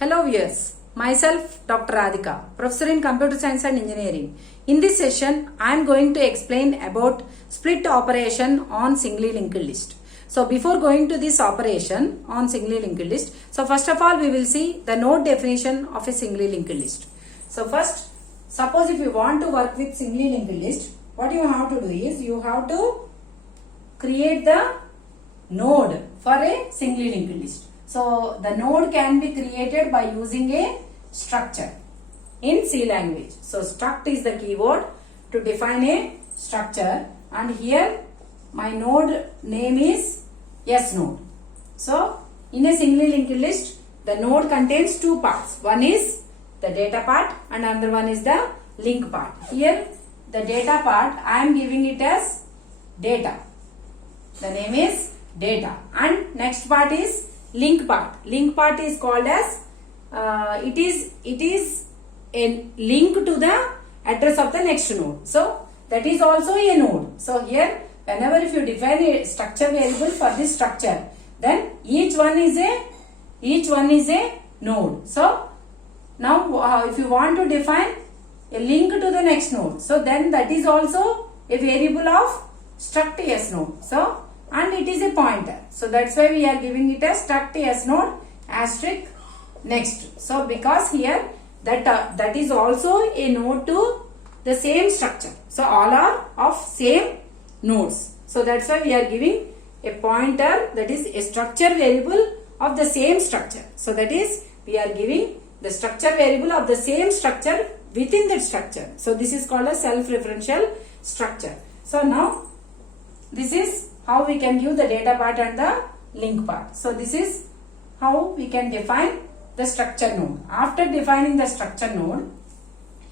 Hello viewers, myself Dr. Radhika, Professor in Computer Science and Engineering. In this session, I am going to explain about split operation on singly linked list. So before going to this operation on singly linked list, so first of all we will see the node definition of a singly linked list. So first, suppose if you want to work with singly linked list, what you have to do is you have to create the node for a singly linked list. So the node can be created by using a structure in C language. So struct is the keyword to define a structure, and here my node name is S node. So in a singly linked list, the node contains two parts. One is the data part and another one is the link part. Here the data part I am giving it as data. The name is data, and next part is link part. Link part is called as it is a link to the address of the next node. So that is also a node. So here whenever if you define a structure variable for this structure, then each one is a node. So now if you want to define a link to the next node, so then that is also a variable of struct S node. So and it is a pointer. So that's why we are giving it as struct S node asterisk next. So because here that is also a node to the same structure. So all are of same nodes. So that's why we are giving a pointer, that is a structure variable of the same structure. So that is we are giving the structure variable of the same structure within that structure. So this is called a self-referential structure. So now this is how we can give the data part and the link part. So this is how we can define the structure node. After defining the structure node,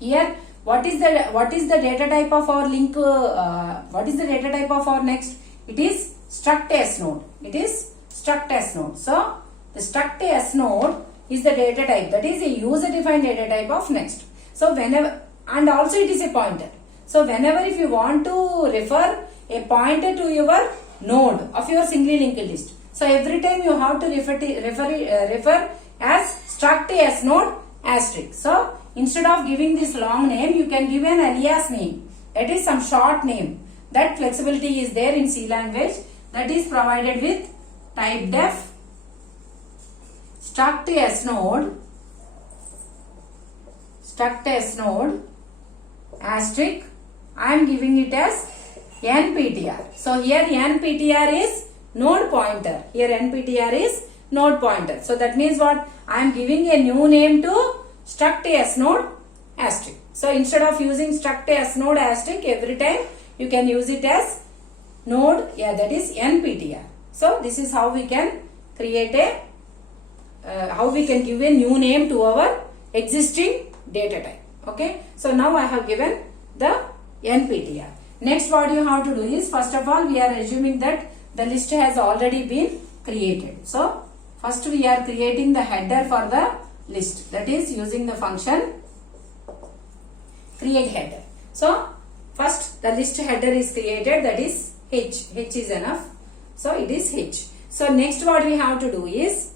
here what is the data type of our link? What is the data type of our next? It is struct S node. It is struct S node. So the struct S node is the data type, that is a user defined data type of next. So whenever, and also it is a pointer. So whenever if you want to refer a pointer to your node of your singly linked list, so every time you have to refer as struct S node asterisk. So instead of giving this long name, you can give an alias name, that is some short name. That flexibility is there in C language, that is provided with type def struct S node asterisk. I am giving it as NPTR. So here NPTR is node pointer. Here NPTR is node pointer. So that means what? I am giving a new name to struct S node asterisk. So instead of using struct S node asterisk every time, you can use it as node, that is NPTR. So this is how we can create how we can give a new name to our existing data type. Okay. So now I have given the NPTR. Next what you have to do is, first of all we are assuming that the list has already been created. So first we are creating the header for the list, that is using the function create header. So first the list header is created, that is H is enough. So it is H. So next what we have to do is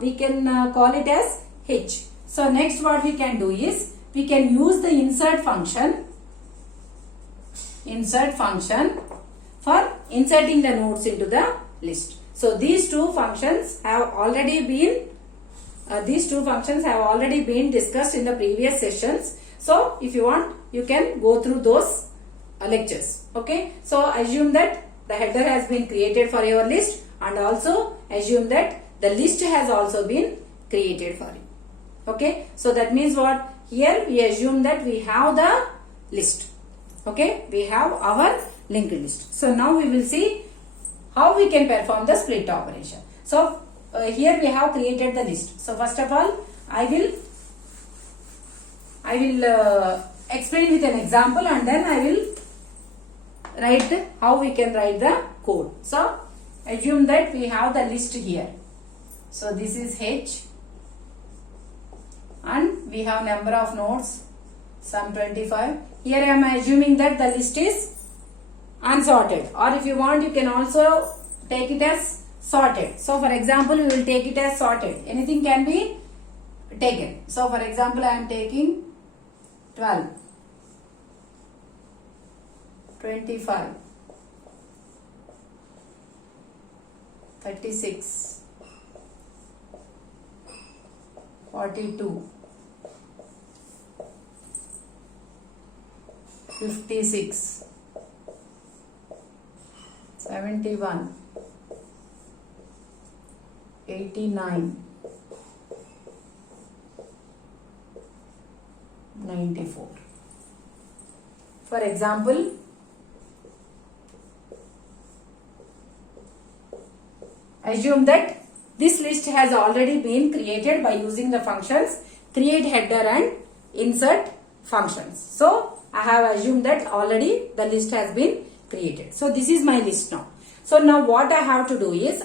we can call it as H. So next what we can do is we can use the insert function for inserting the nodes into the list. So these two functions have already been discussed in the previous sessions. So if you want, you can go through those lectures. Okay. So assume that the header has been created for your list, and also assume that the list has also been created for you. Okay. So that means what? Here we assume that we have the list. Okay, we have our linked list. So now we will see how we can perform the split operation. So here we have created the list. So first of all, I will explain with an example, and then I will write how we can write the code. So assume that we have the list here. So this is H, and we have number of nodes, some 25. Here I am assuming that the list is unsorted, or if you want you can also take it as sorted. So for example, we will take it as sorted. Anything can be taken. So for example, I am taking 12, 25, 36, 42, 56, 71, 89, 94. For example, assume that this list has already been created by using the functions create header and insert functions. So I have assumed that already the list has been created. So this is my list now. So now what I have to do is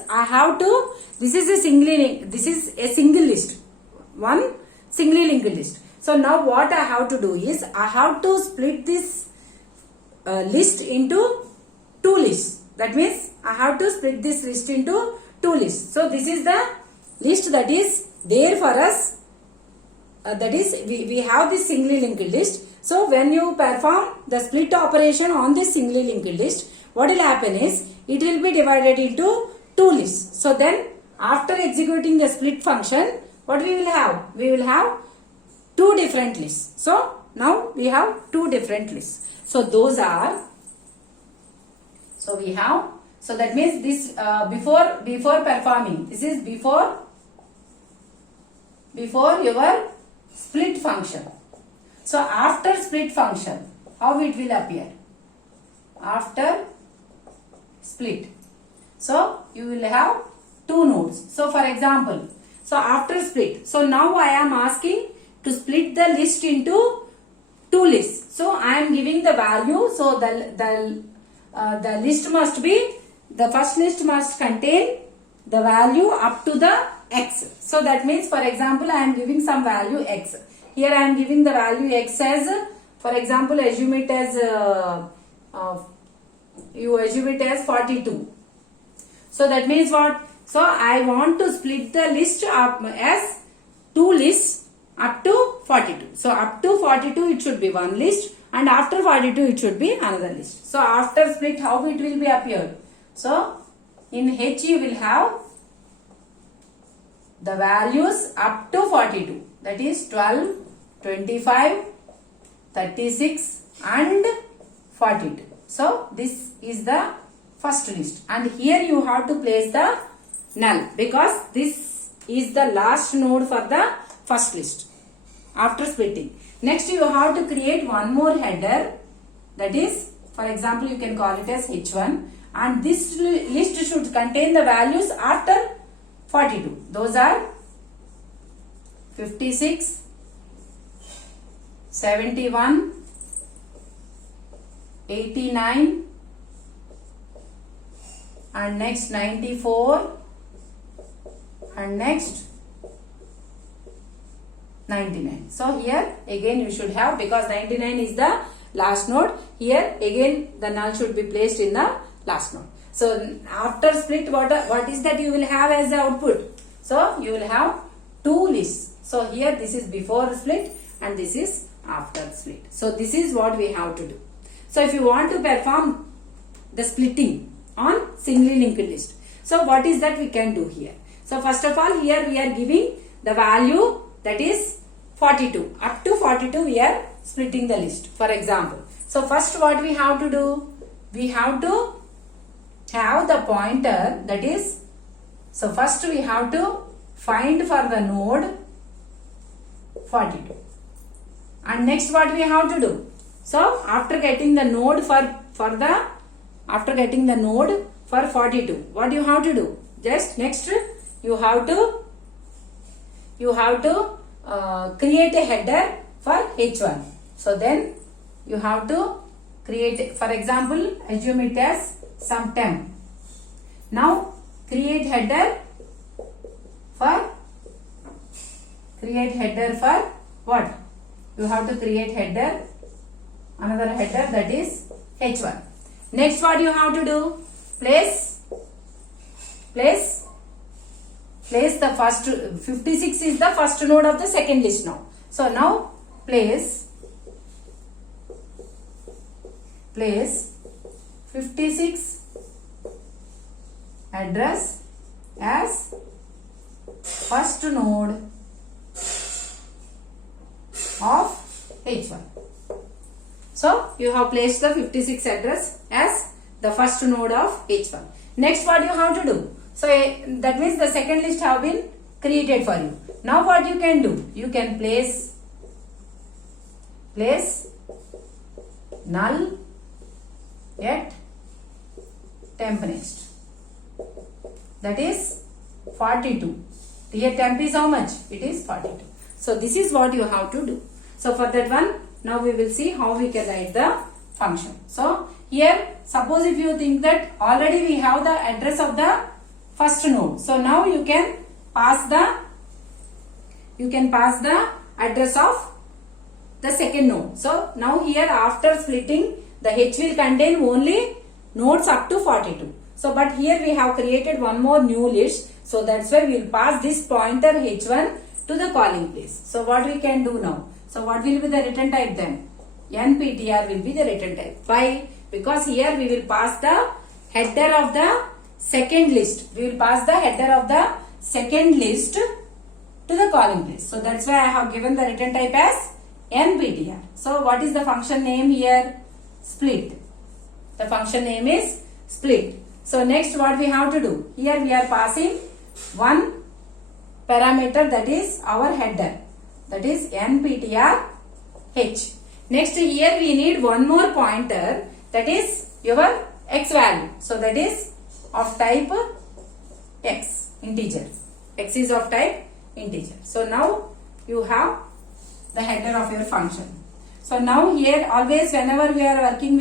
this is a single list, one singly linked list. So now what I have to do is I have to split this list into two lists. That means I have to split this list into two lists. So this is the list that is there for us. That is we have this singly linked list. So when you perform the split operation on this singly linked list, what will happen is it will be divided into two lists. So then after executing the split function, what we will have? We will have two different lists. So now we have two different lists. So those are, so we have, so that means this before performing, this is before your split function. So after split function, how it will appear? After split. So you will have two nodes. So for example, so after split, so now I am asking to split the list into two lists. So I am giving the value. So the list must be, the first list must contain the value up to the x. So that means, for example, I am giving some value x. Here I am giving the value x as, for example, assume it as you assume it as 42. So that means what? So I want to split the list up as two lists up to 42. So up to 42 it should be one list, and after 42 it should be another list. So after split, how it will be appeared? So in H you will have the values up to 42, that is 12, 25, 36 and 42. So this is the first list, and here you have to place the null because this is the last node for the first list after splitting. Next you have to create one more header, that is, for example, you can call it as H1, and this list should contain the values after 42. Those are 56, 71, 89 and next 94 and next 99. So here again you should have, because 99 is the last node, here again the null should be placed in the last node. So after split, what is that you will have as the output? So you will have two lists. So here this is before split and this is after split. So this is what we have to do. So if you want to perform the splitting on singly linked list, so what is that we can do here? So first of all, here we are giving the value, that is 42. Up to 42 we are splitting the list, for example. So first what we have to do? We have to have the pointer, that is, so first we have to find for the node 42. And next what we have to do? So after getting the node after getting the node for 42, what you have to do? Just next you have to create a header for H1. So then you have to create, for example, assume it as some temp. Now create header for what? You have to create header, another header, that is H1. Next what you have to do? Place place the first, 56 is the first node of the second list now. So now place 56 address as first node of H1. So you have placed the 56 address as the first node of H1. Next, what you have to do? So that means the second list have been created for you. Now what you can do? You can place null at temp next. That is 42. Here temp is how much? It is 42. So this is what you have to do. So for that one, now we will see how we can write the function. So here, suppose if you think that already we have the address of the first node. So now you can pass the address of the second node. So now here after splitting, the H will contain only nodes up to 42. So but here we have created one more new list. So that's why we will pass this pointer H1 to the calling place. So what we can do now? So what will be the return type then? NPTR will be the return type. Why? Because here we will pass the header of the second list. We will pass the header of the second list to the calling place. So that's why I have given the return type as NPTR. So what is the function name here? Split. The function name is split. So next what we have to do? Here we are passing one parameter, that is our header. That is NPTR H. Next here we need one more pointer, that is your X value. So that is of type X, integer. X is of type integer. So now you have the header of your function. So now here always whenever we are working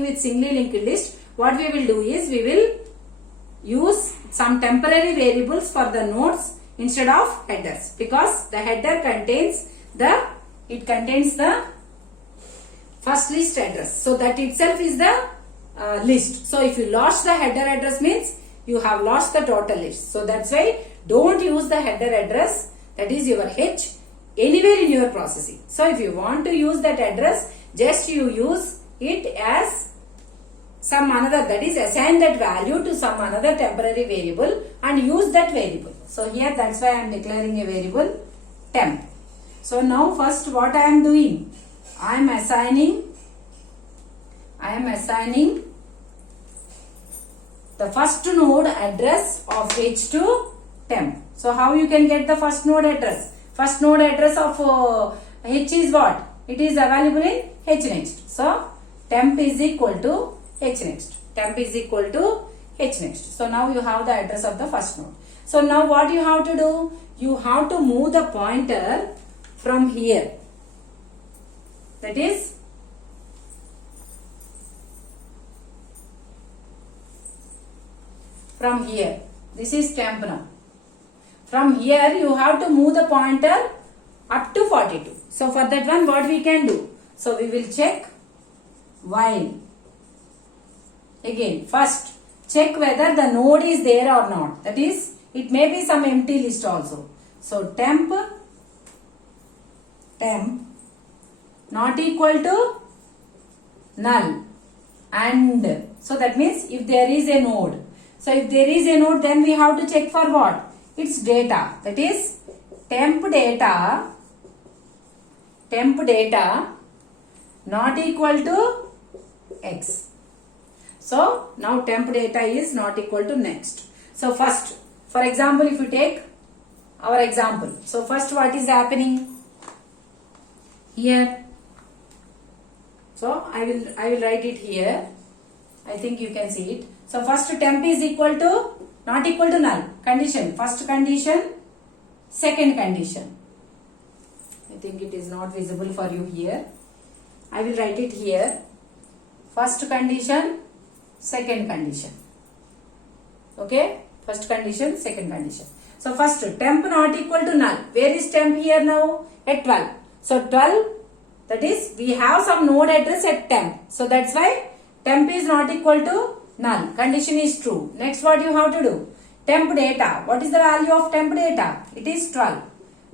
with singly linked list, what we will do is we will use some temporary variables for the nodes instead of headers, because the header contains the first list address. So that itself is the list. So if you lost the header address means you have lost the total list. So that's why don't use the header address, that is your H, anywhere in your processing. So if you want to use that address, just you use it as some another, that is assign that value to some another temporary variable and use that variable. So here that's why I am declaring a variable temp. So now first what I am doing? I am assigning the first node address of H to temp. So how you can get the first node address? First node address of H is what? It is available in H next. So temp is equal to H next. Temp is equal to H next. So now you have the address of the first node. So now what you have to do? You have to move the pointer from here. That is from here. This is temp now. From here you have to move the pointer up to 42. So for that one what we can do? So we will check while. Again first check whether the node is there or not. That is, it may be some empty list also. So temp not equal to null, and so that means if there is a node. So if there is a node, then we have to check for what? Its data. That is temp data not equal to X. So now temp data is not equal to next. So first, for example, if you take our example. So first what is happening here? So I will write it here. I think you can see it. So first temp is equal to not equal to null. Condition. First condition, second condition. I think it is not visible for you here. I will write it here. First condition, second condition. Okay. First condition, second condition. So first temp not equal to null. Where is temp here now? At 12. So 12, that is we have some node address at temp. So that's why temp is not equal to null. Condition is true. Next what you have to do? Temp data. What is the value of temp data? It is 12.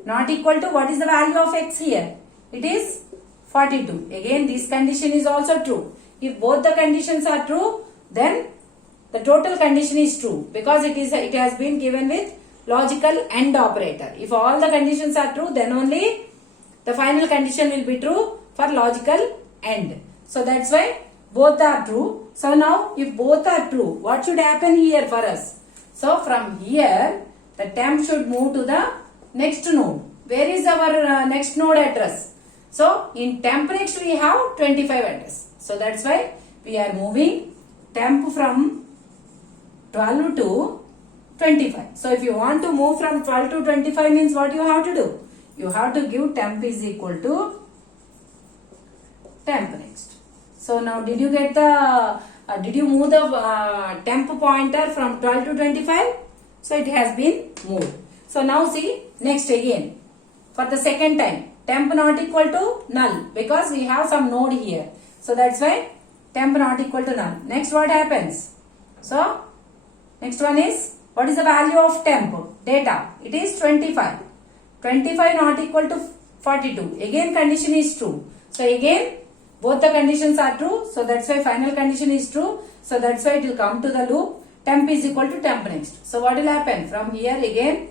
Not equal to what is the value of x here? It is 42. Again this condition is also true. If both the conditions are true, then the total condition is true because it has been given with logical AND operator. If all the conditions are true, then only the final condition will be true for logical AND. So that's why both are true. So now if both are true, what should happen here for us? So from here the temp should move to the next node. Where is our next node address? So in temp next we have 25 address. So that's why we are moving temp from 12 to 25. So if you want to move from 12 to 25 means what you have to do? You have to give temp is equal to temp next. So now did you get the, did you move the temp pointer from 12 to 25? So it has been moved. So now see next again for the second time temp not equal to null because we have some node here. So that's why temp not equal to null. Next what happens? So next one is what is the value of temp data? It is 25. 25 not equal to 42. Again condition is true. So again both the conditions are true. So that's why final condition is true. So that's why it will come to the loop. Temp is equal to temp next. So what will happen? From here again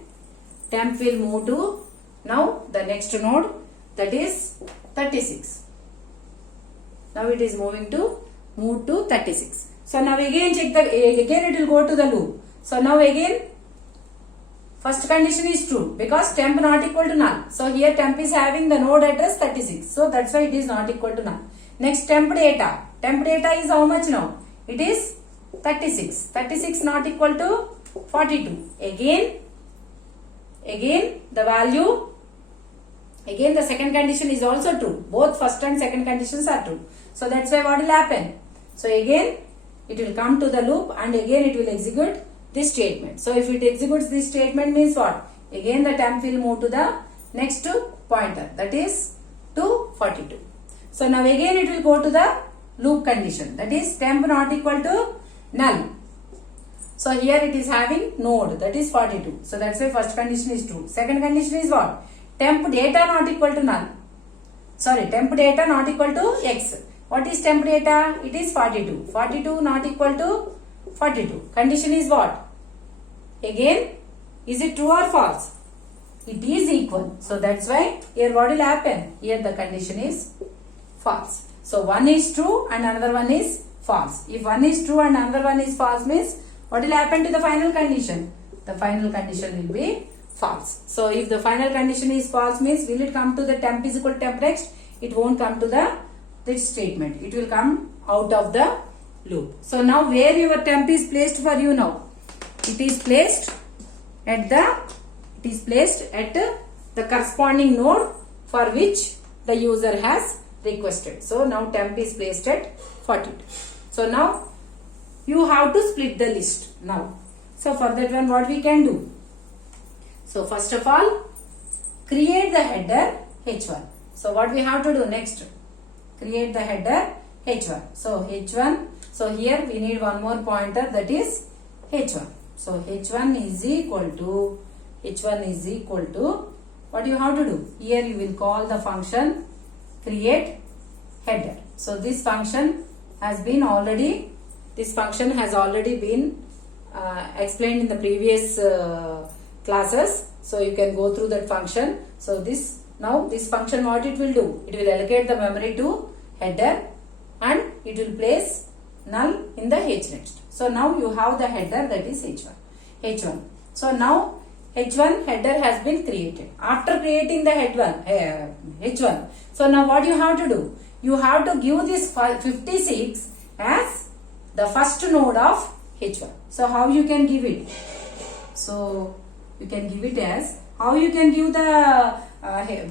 temp will move to now the next node, that is 36. Now it is move to 36. So now again check again it will go to the loop. So now again first condition is true because temp not equal to null. So here temp is having the node address 36. So that's why it is not equal to null. Next temp data. Temp data is how much now? It is 36. 36 not equal to 42. Again the value, again the second condition is also true. Both first and second conditions are true. So that's why what will happen? So again it will come to the loop and again it will execute this statement. So if it executes this statement means what? Again the temp will move to the next pointer, that is to 42. So now again it will go to the loop condition, that is temp not equal to null. So here it is having node, that is 42. So that's why first condition is true. Second condition is what? Temp data not equal to null. Sorry, temp data not equal to x. What is temp data? It is 42. 42 not equal to 42. Condition is what? Again, is it true or false? It is equal. So that's why here what will happen? Here the condition is false. So one is true and another one is false. If one is true and another one is false means what will happen to the final condition? The final condition will be false. So if the final condition is false means will it come to the temp is equal to temp next? It won't come to this statement. It will come out of the loop. So now where your temp is placed for you now? It is placed at the corresponding node for which the user has requested. So now temp is placed at 42. So now you have to split the list now. So for that one what we can do? So first of all create the header h1. So what we have to do next? Create the header h1. So h1. So here we need one more pointer, that is h1. So h1 is equal to what you have to do? Here you will call the function create header. So this function has already been explained in the previous classes. So you can go through that function. So this function what it will do? It will allocate the memory to header and it will place null in the h next. So now you have the header, that is h1. So now h1 header has been created. After creating the h1, so now what you have to do? You have to give this 56 as the first node of h1. So how you can give it? So you can give it as, how you can give the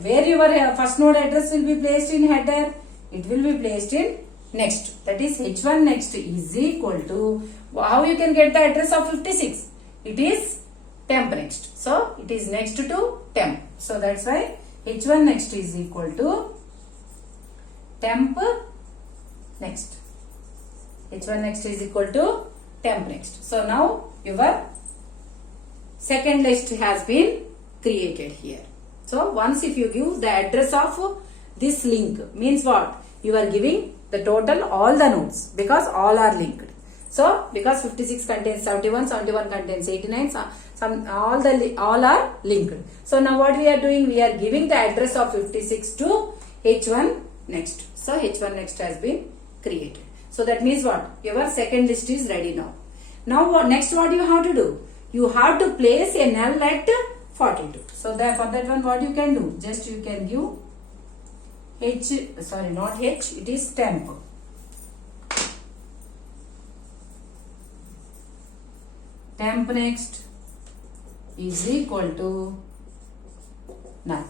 where your first node address will be placed in header? It will be placed in next, that is h1 next is equal to, how you can get the address of 56? It is temp next. So it is next to temp. So that's why h1 next is equal to temp next. h1 next is equal to temp next. So now your second list has been created here. So once if you give the address of this link, means what? You are giving the total all the nodes because all are linked. So because 56 contains 71, 71 contains 89, all are linked. So now what we are doing? We are giving the address of 56 to H1 next. So H1 next has been created. So that means what? Your second list is ready now. Now what next? What you have to do? You have to place a null at 42. So that for that one, what you can do? Just you can give not H, it is temp. Temp next is equal to null.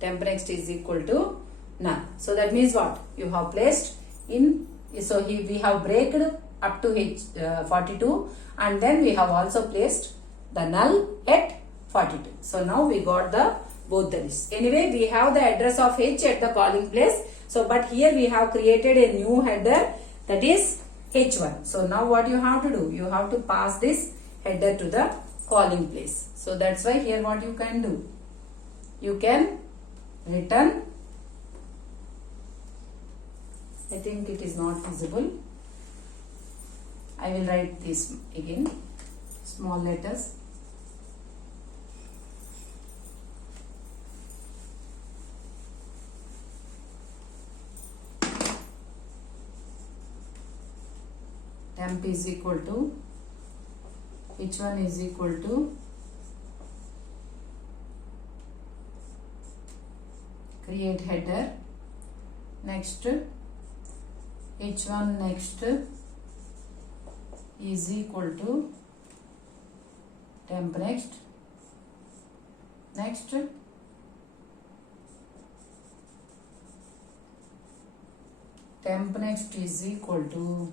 Temp next is equal to null. So that means what? You have placed in, so we have breaked up to H 42 and then we have also placed the null at 42. So now we got both the lists. Anyway, we have the address of H at the calling place. So but here we have created a new header, that is H1. So now what you have to do? You have to pass this header to the calling place. So that's why here what you can do? You can return, I think it is not visible. I will write this again, small letters. Temp is equal to H1 is equal to create header, next H1 next is equal to temp next, temp next is equal to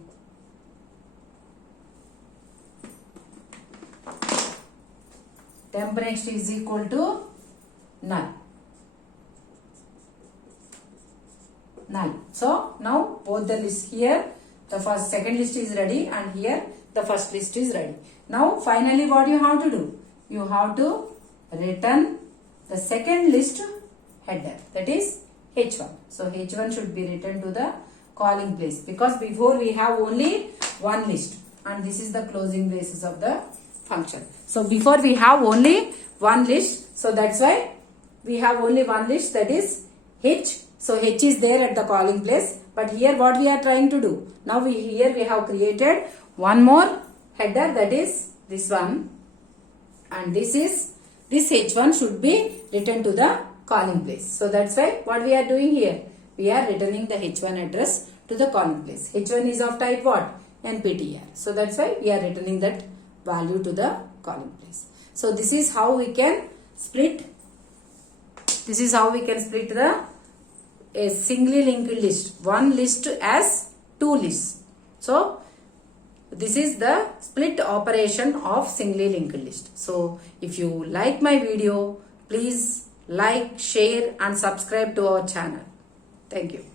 temp next is equal to null. So now both the lists here, the second list is ready and here the first list is ready. Now finally what you have to do? You have to return the second list header, that is H1. So H1 should be returned to the calling place because before we have only one list and this is the closing braces of the function. So before we have only one list, so that's why we have only one list, that is H. So H is there at the calling place, but here what we are trying to do? Now here we have created one more header, that is this one, and this H1 should be returned to the calling place. So that's why what we are doing here? We are returning the H1 address to the calling place. H1 is of type what? NPTR. So that's why we are returning that value to the calling place. So this is how we can split. This is how we can split a singly linked list. One list as two lists. So this is the split operation of singly linked list. So if you like my video, please like, share and subscribe to our channel. Thank you.